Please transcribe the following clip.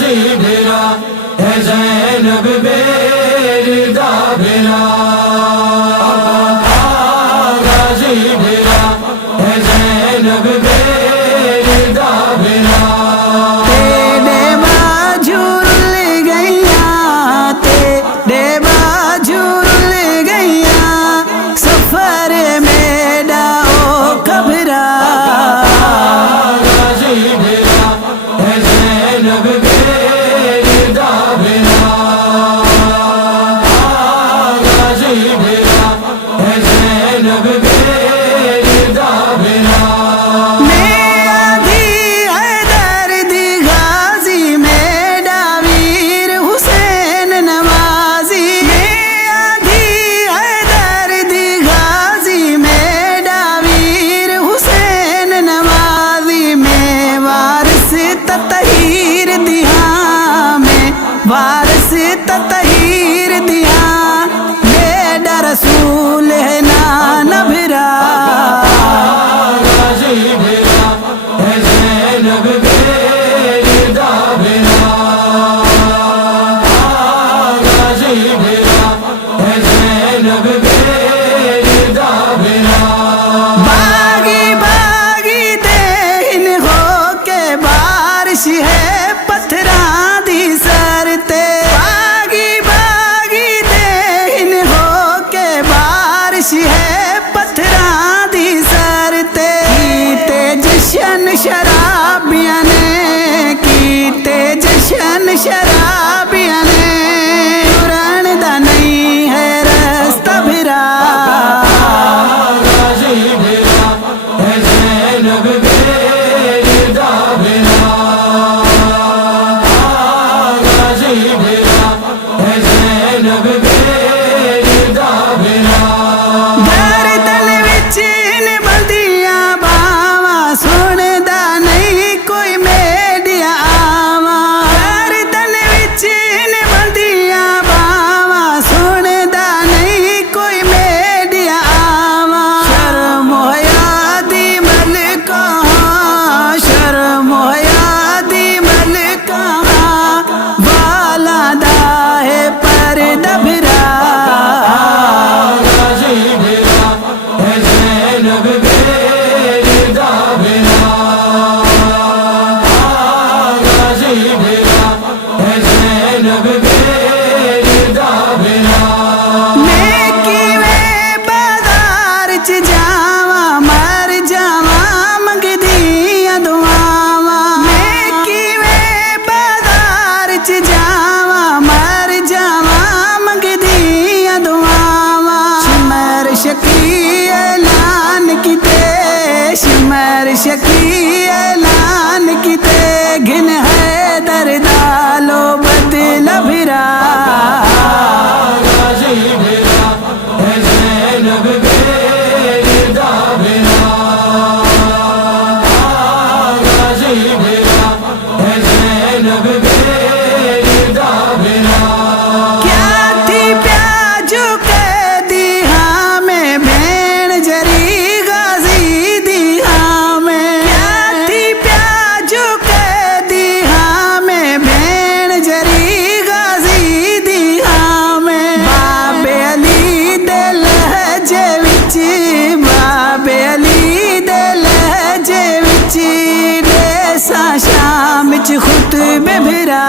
غازی بھیرا ہے زینب بیردا بھیرا غازی بھیرا ہے زینب بیردا بھیرا وارث تطہیر دیا بیٹا رسول ہے نان بھرا غازی بھیرا ہے زینب بیردا بھیرا غازی بھیرا ہے زینب بیردا بھیرا باغی باغی دین ہو کے بارش ہے پتھراں دی سرتے باغی باغی دین ہو کے بارش ہے پتھراں دی سرتے کیتے جشن شرابیاں نے کیتے جشن شرابیاں نے رن دا نہیں ہے رستہ بھرا غازی بھیرا ہے زینب بیردا بھیرا غازی بھیرا ہے زینب بیردا بھیرا گردن وچ نبھدیاں باواں سندا نہیں کوئی میڈیا آواں گردن وچ نبھدیاں باواں سندا نہیں کوئی میڈیا آواں شرم ہویا دی ملکاں شرم ہویا دی ملکاں والا دا ہے پردہ بھرا غازی بھیرا ہے زینب بیردا بھیرا غازی بھیرا ہے زینب بیردا بھیرا میں کیویں بازار چ جاواں مر جاواں منگدیاں دعاواں میں کیویں بازار چ جاواں مر جاواں منگدیاں دعاواں شمر شکی اعلان کیتے شمر شکی اعلان کیتے گن ہے دردالو بدل بھرا غازی بھیرا ہے زینب بیردا بھیرا غازی بھیرا ہے زینب بیردا بھیرا کیا تھی پیاجو قیدی ہاں میں بھین جری غازی دی ہاں میں کیا تھی پیاجو قیدی ہاں میں بھین جری غازی دی ہاں میں باب علی دے لہجے وچ باب علی دے لہجے وچ دیساں شام وچ خطبے بھرا